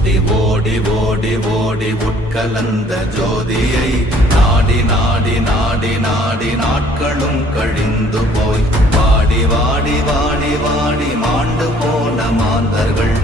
ஓடி ஓடி ஓடி ஓடி உட்கலந்த ஜோதியை நாடி நாடி நாடி நாடி நாட்களும் கழிந்து போய் வாடி வாடி வாடி வாடி மாண்டு போன மாந்தர்கள்